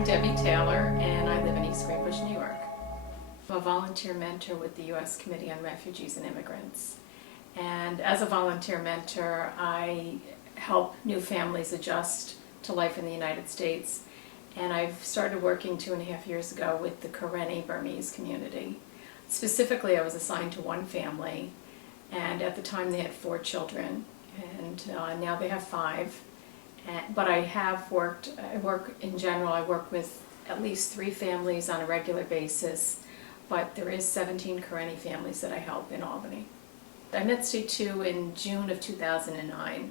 I'm Debbie Taylor, and I live in East Greenbush, New York. I'm a volunteer mentor with the U.S. Committee on Refugees and Immigrants. And as a volunteer mentor, I help new families adjust to life in the United States. And I've started working 2.5 years ago with the Karenni Burmese community. Specifically, I was assigned to one family, and at the time they had 4 children, and now they have 5. But I work in general, I work with at least 3 families on a regular basis, but there is 17 Karenni families that I help in Albany. I met State 2 in June of 2009,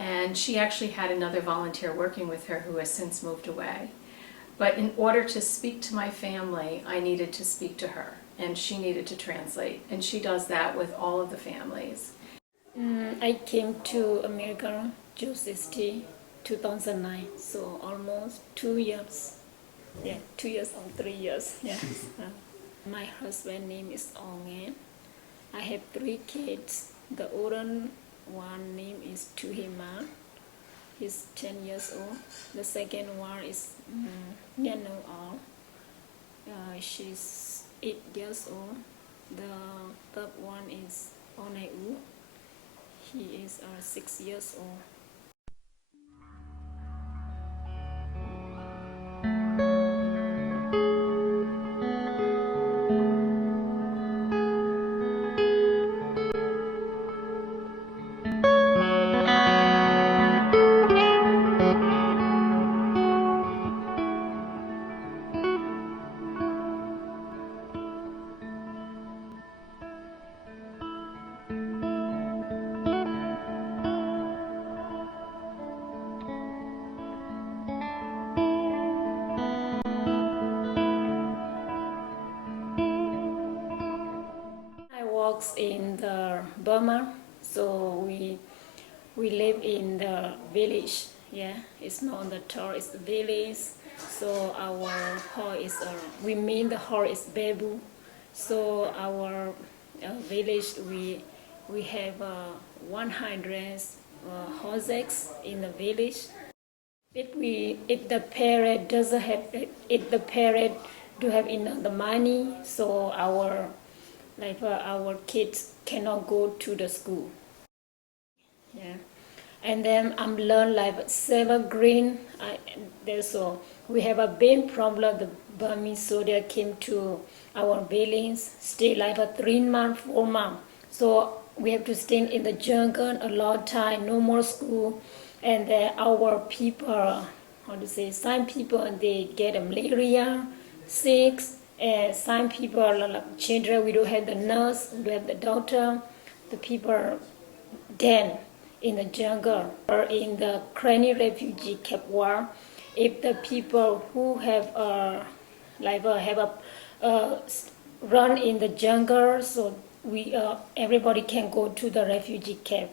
and she actually had another volunteer working with her who has since moved away. But in order to speak to my family, I needed to speak to her, and she needed to translate, and she does that with all of the families. I came to America, Jersey, 2009, so almost 2 years. Yeah, 2 years or 3 years. Yeah. My husband's name is Ongen. I have 3 kids. The older one name is Tuhima. He's 10 years old. The second one is Nyano Al. She's 8 years old. The third one is Oneu. He is 6 years old. Works in the Burma, so we live in the village. Yeah, it's not the town, it's the village. So our hall is we mean the hall is bamboo. So our village we have 100 houses in the village. If the parent doesn't have, if the parent do have enough the money, so our kids cannot go to the school. Yeah, and then I'm learn like seven green. So we have a big problem. The Burmese soldier came to our village, stay like 3 months, 4 months. So we have to stay in the jungle a long time, no more school, and then our people, some people they get malaria, sick. Some people are like children, we don't have the nurse, we don't have the doctor. The people then in the jungle or in the Karenni refugee camp war. If the people who have run in the jungle, so everybody can go to the refugee camp.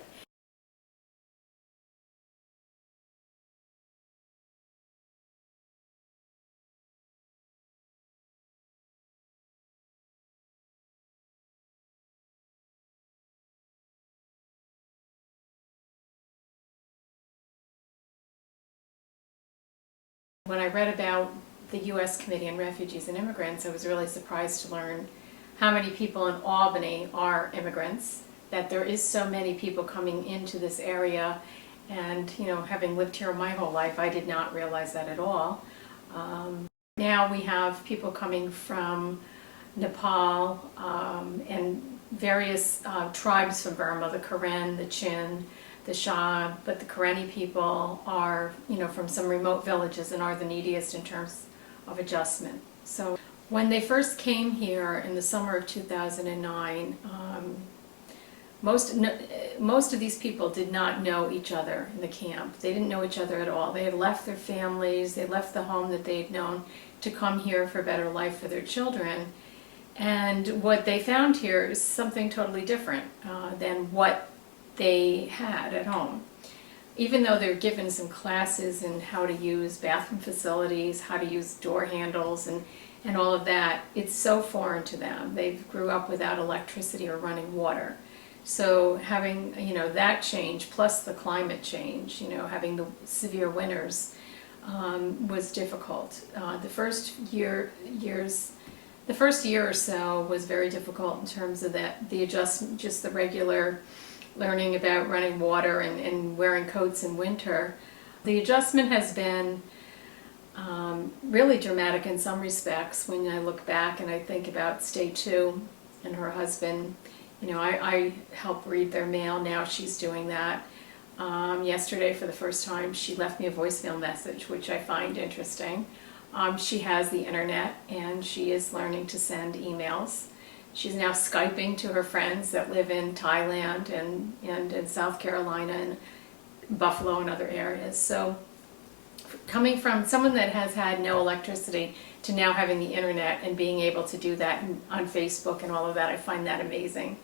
When I read about the U.S. Committee on Refugees and Immigrants, I was really surprised to learn how many people in Albany are immigrants, that there is so many people coming into this area, and having lived here my whole life, I did not realize that at all. Now we have people coming from Nepal and various tribes from Burma, the Karen, the Chin, the Shah, but the Karenni people are, from some remote villages and are the neediest in terms of adjustment. So when they first came here in the summer of 2009, most of these people did not know each other in the camp. They didn't know each other at all. They had left their families, they left the home that they had known to come here for a better life for their children. And what they found here is something totally different than what they had at home. Even though they're given some classes in how to use bathroom facilities, how to use door handles and all of that, it's so foreign to them. They grew up without electricity or running water. So having that change plus the climate change, having the severe winters, was difficult. The first year or so was very difficult in terms of the adjustment, just the regular learning about running water and wearing coats in winter. The adjustment has been really dramatic in some respects when I look back and I think about Stay 2 and her husband. You know, I help read their mail now. She's doing that. Yesterday, for the first time, she left me a voicemail message, which I find interesting. She has the internet and she is learning to send emails. She's now Skyping to her friends that live in Thailand and in South Carolina and Buffalo and other areas. So coming from someone that has had no electricity to now having the internet and being able to do that on Facebook and all of that, I find that amazing.